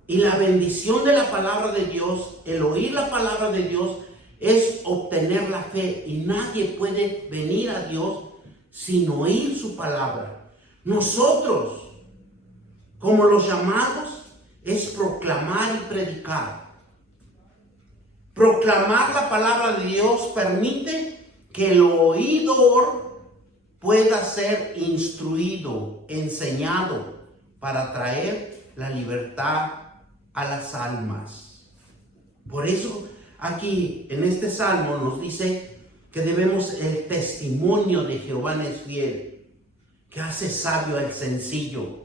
Y la bendición de la palabra de Dios, el oír la palabra de Dios, es obtener la fe. Y nadie puede venir a Dios sin oír su palabra. Nosotros, como los llamados, es proclamar y predicar. Proclamar la palabra de Dios permite que el oidor pueda ser instruido, enseñado, para traer la libertad a las almas. Por eso aquí en este salmo nos dice que debemos el testimonio de Jehová es fiel, que hace sabio al sencillo,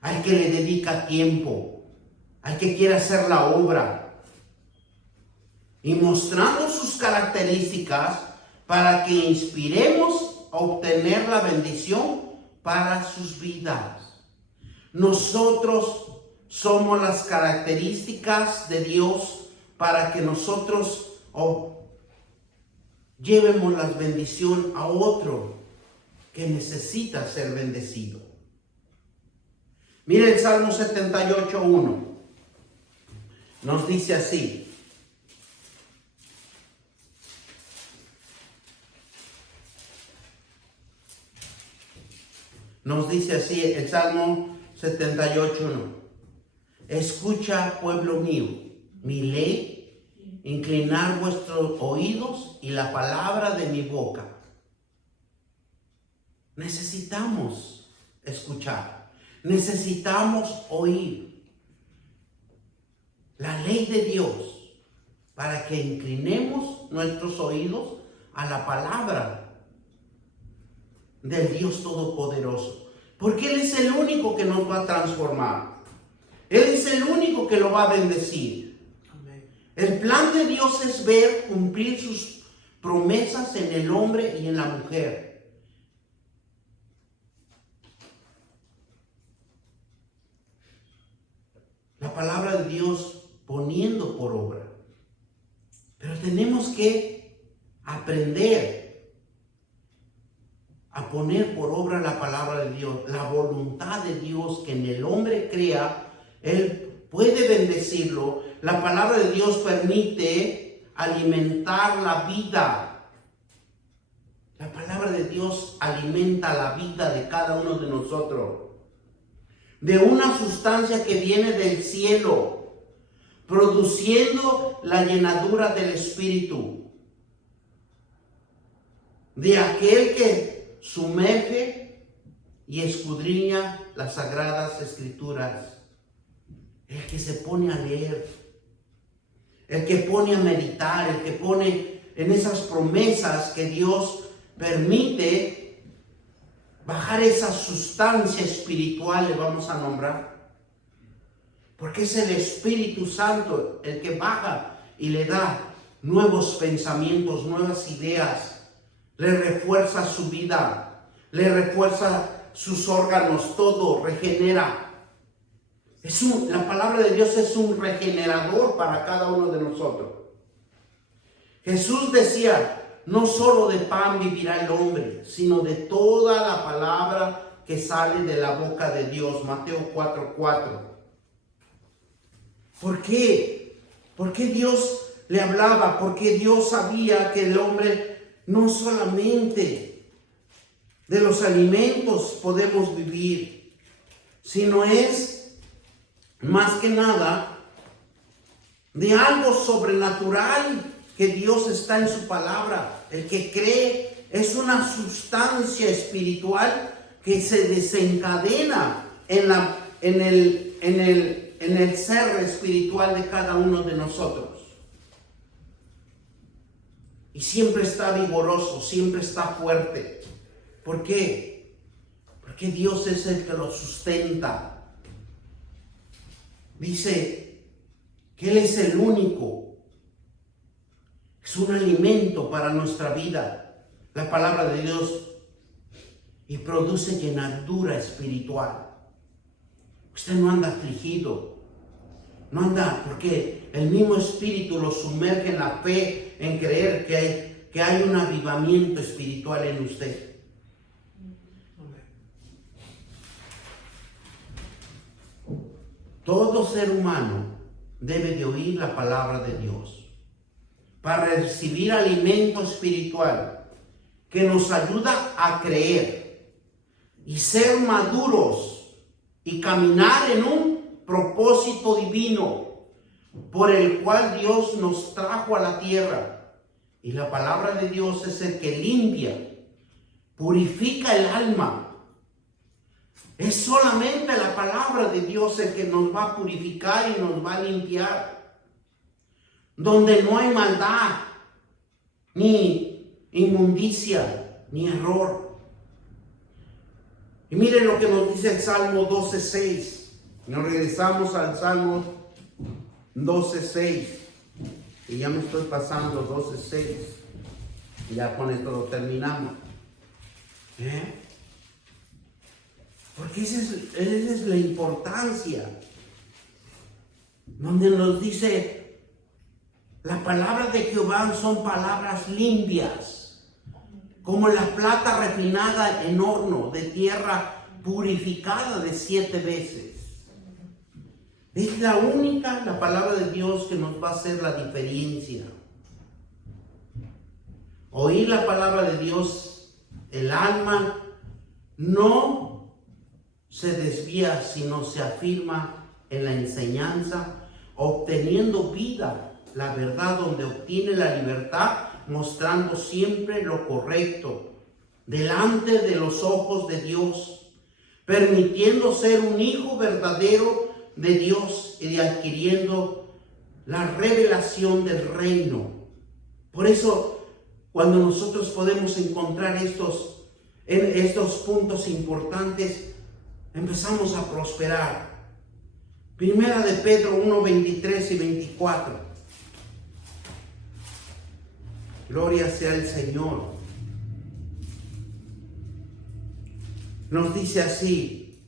al que le dedica tiempo, al que quiere hacer la obra, y mostrando sus características para que inspiremos a obtener la bendición para sus vidas. Nosotros somos las características de Dios para que nosotros llevemos la bendición a otro que necesita ser bendecido. Mire el Salmo 78:1. Nos dice así. Nos dice así el Salmo 78:1. Escucha, pueblo mío, mi ley, inclinar vuestros oídos y la palabra de mi boca. Necesitamos escuchar, necesitamos oír la ley de Dios para que inclinemos nuestros oídos a la palabra del Dios Todopoderoso. Porque Él es el único que nos va a transformar. Él es el único que lo va a bendecir. Amén. El plan de Dios es ver cumplir sus promesas en el hombre y en la mujer. La palabra de Dios poniendo por obra. Pero tenemos que aprender a poner por obra la palabra de Dios, la voluntad de Dios que en el hombre crea. Él puede bendecirlo. La palabra de Dios permite alimentar la vida. La palabra de Dios alimenta la vida de cada uno de nosotros. De una sustancia que viene del cielo, produciendo la llenadura del Espíritu. De aquel que sumerge y escudriña las sagradas escrituras. El que se pone a leer, el que pone a meditar, el que pone en esas promesas que Dios permite bajar esa sustancia espiritual, le vamos a nombrar. Porque es el Espíritu Santo el que baja y le da nuevos pensamientos, nuevas ideas, le refuerza su vida, le refuerza sus órganos, todo, regenera. La palabra de Dios es un regenerador para cada uno de nosotros. Jesús decía, no solo de pan vivirá el hombre, sino de toda la palabra que sale de la boca de Dios. Mateo 4:4. ¿Por qué? ¿Por qué Dios le hablaba? Porque Dios sabía que el hombre no solamente de los alimentos podemos vivir, sino es más que nada de algo sobrenatural que Dios está en su palabra. El que cree es una sustancia espiritual que se desencadena en el ser espiritual de cada uno de nosotros. Y siempre está vigoroso, siempre está fuerte. ¿Por qué? Porque Dios es el que lo sustenta. Dice que Él es el único Es un alimento para nuestra vida, la palabra de Dios, y produce llenadura espiritual. Usted no anda afligido, no anda porque el mismo Espíritu lo sumerge en la fe, en creer que hay un avivamiento espiritual en usted. Todo ser humano debe de oír la palabra de Dios para recibir alimento espiritual que nos ayuda a creer y ser maduros y caminar en un propósito divino por el cual Dios nos trajo a la tierra. Y la palabra de Dios es el que limpia, purifica el alma. Es solamente la palabra de Dios el que nos va a purificar y nos va a limpiar. Donde no hay maldad, ni inmundicia, ni error. Y miren lo que nos dice el Salmo 12:6. Nos regresamos al Salmo 12:6. Y ya me estoy pasando 12:6. Ya con esto lo terminamos. Porque esa es la importancia. Donde nos dice, la palabra de Jehová son palabras limpias, como la plata refinada en horno de tierra purificada de 7 veces. Es la única, la palabra de Dios, que nos va a hacer la diferencia. Oír la palabra de Dios, el alma no se desvía, sino se afirma en la enseñanza, obteniendo vida, la verdad, donde obtiene la libertad, mostrando siempre lo correcto delante de los ojos de Dios, permitiendo ser un hijo verdadero de Dios y adquiriendo la revelación del reino. Por eso, cuando nosotros podemos encontrar estos puntos importantes, empezamos a prosperar. Primera de Pedro 1:23 y 24. Gloria sea el Señor. Nos dice así: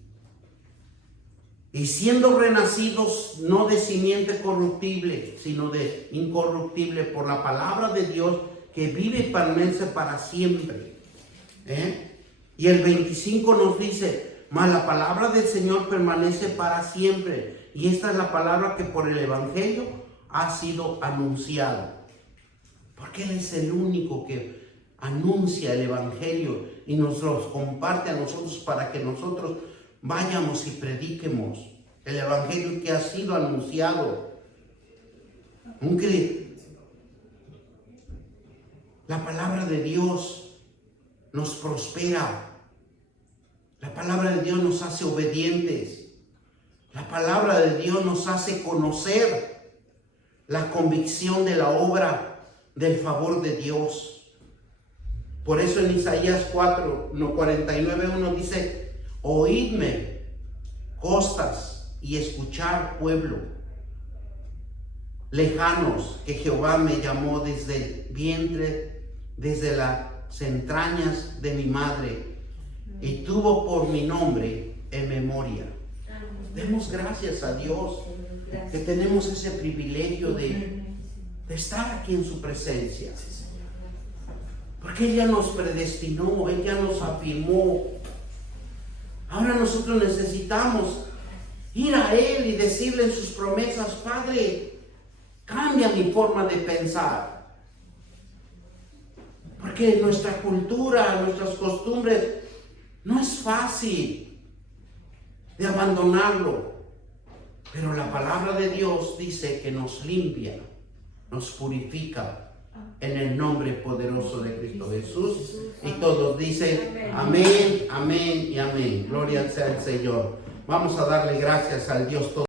y siendo renacidos no de simiente corruptible, sino de incorruptible, por la palabra de Dios que vive y permanece para siempre. Y el 25 nos dice: mas la palabra del Señor permanece para siempre. Y esta es la palabra que por el Evangelio ha sido anunciada. Porque Él es el único que anuncia el Evangelio y nos los comparte a nosotros para que nosotros vayamos y prediquemos el Evangelio que ha sido anunciado. Aunque la palabra de Dios nos prospera. La palabra de Dios nos hace obedientes. La palabra de Dios nos hace conocer la convicción de la obra del favor de Dios. Por eso en Isaías 49:1 dice: oídme, costas, y escuchar, pueblo lejanos, que Jehová me llamó desde el vientre, desde las entrañas de mi madre, y tuvo por mi nombre en memoria. Demos gracias a Dios que tenemos ese privilegio de estar aquí en su presencia. Porque Él ya nos predestinó, Él ya nos afirmó. Ahora nosotros necesitamos ir a Él y decirle en sus promesas: Padre, cambia mi forma de pensar. Porque nuestra cultura, nuestras costumbres, no es fácil de abandonarlo, pero la palabra de Dios dice que nos limpia, nos purifica en el nombre poderoso de Cristo Jesús. Y todos dicen amén, amén y amén. Gloria sea al Señor. Vamos a darle gracias al Dios todo.